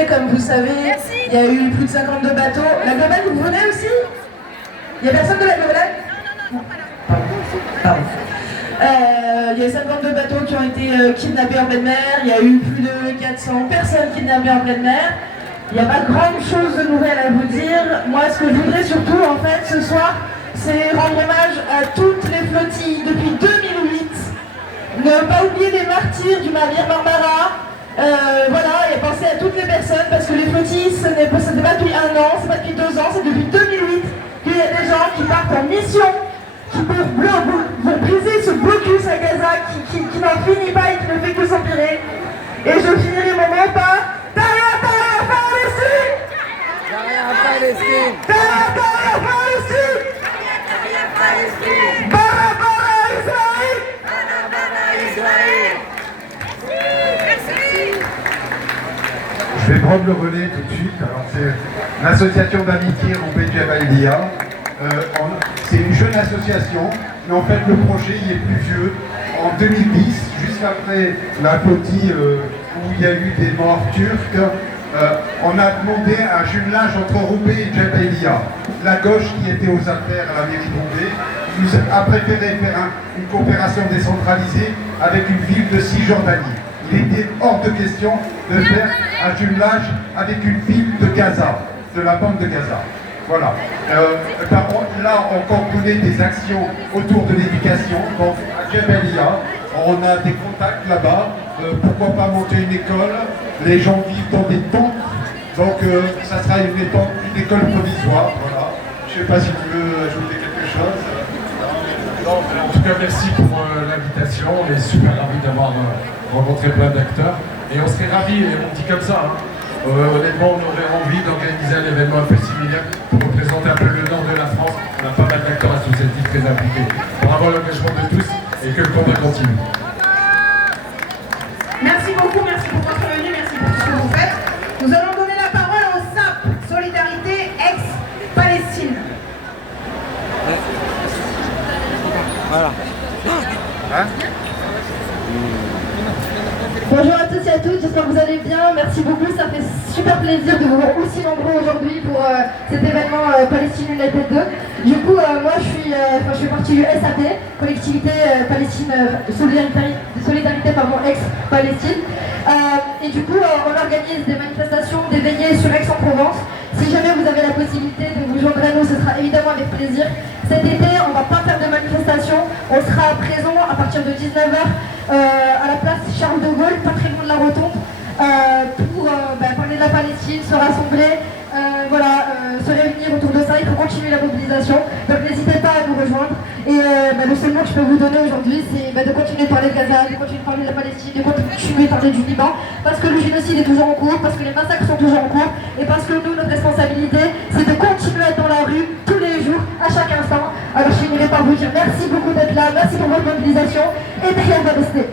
mobilisés, comme vous savez. Il y a eu plus de 52 bateaux. La Globale, vous venez aussi? Il n'y a personne de la Globale? Non. Pardon. Il y a eu 52 bateaux qui ont été kidnappés en pleine mer. Il y a eu plus de 400 personnes kidnappées en pleine mer. Il n'y a pas grande chose de nouvelle à vous dire. Moi, ce que je voudrais surtout, en fait, ce soir, c'est rendre hommage à toutes les flottilles depuis 2008. Ne pas oublier les martyrs du navire Barbara. Voilà, et penser à toutes les personnes, parce que les flottilles, ce n'est pas depuis 1 an, c'est pas depuis 2 ans, c'est depuis 2008 qu'il y a des gens qui partent en mission, qui vont briser ce blocus à Gaza qui n'en finit pas et qui ne fait que s'empirer. Et je finirai mon mot par Tahrir Palestine! Tahrir Palestine! Tahrir Palestine! Tahrir Palestine! Bara Bara Israël! Bara Bara Israël! Je vais prendre le relais tout de suite. Alors c'est l'association d'amitié Roubaix Jabalia. C'est une jeune association, mais en fait le projet il est plus vieux. En 2010, juste après la flottille où il y a eu des morts turcs, on a demandé un jumelage entre Roubaix et Jabalia. La gauche qui était aux affaires à la mairie de Roubaix nous a préféré faire une coopération décentralisée avec une ville de Cisjordanie. Il était hors de question de faire un jumelage avec une ville de Gaza, de la bande de Gaza. Voilà. Par contre, là, on comprenait des actions autour de l'éducation. Donc, à Jabalia, on a des contacts là-bas. Pourquoi pas monter une école? Les gens vivent dans des tentes. Donc, ça sera une école provisoire. Voilà. Je ne sais pas si tu veux ajouter quelque chose. Non, en tout cas, merci pour l'invitation. On est super ravis d'avoir rencontré plein d'acteurs. Et on serait ravis, et on dit comme ça, hein. Honnêtement, on aurait envie d'organiser un événement un peu similaire pour représenter un peu le nord de la France. On a pas mal d'acteurs associatifs très impliqués. Pour avoir l'engagement de tous et que le combat continue. Merci beaucoup, merci pour votre venue, merci pour tout ce que vous faites. Nous allons donner la parole au SAP, Solidarité Ex-Palestine. Voilà. Hein? Bonjour à tous et à toutes, j'espère que vous allez bien. Merci beaucoup, ça fait super plaisir de vous voir aussi nombreux aujourd'hui pour cet événement Palestine United 2. Du coup, moi je fais partie du SAP, collectivité Palestine Solidarité ex-Palestine. Et du coup, on organise des manifestations, des veillées sur Aix-en-Provence. Si jamais vous avez la possibilité de vous joindre à nous, ce sera évidemment avec plaisir. Cet été, on ne va pas faire de manifestation, on sera présent à partir de 19h à la place Charles de Gaulle, pas très loin de la Rotonde, pour parler de la Palestine, se rassembler, se réunir autour de ça. Il faut continuer la mobilisation, donc n'hésitez pas à nous rejoindre. Et le seul mot que je peux vous donner aujourd'hui, c'est de continuer de parler de Gaza, de continuer de parler de la Palestine, de continuer de parler du Liban, parce que le génocide est toujours en cours, parce que les massacres sont toujours en cours, et parce que nous, notre responsabilité, c'est de continuer à être dans la rue tous les jours, à chaque instant. Alors je finirai par vous dire merci beaucoup d'être là, merci pour votre mobilisation, et derrière, rester.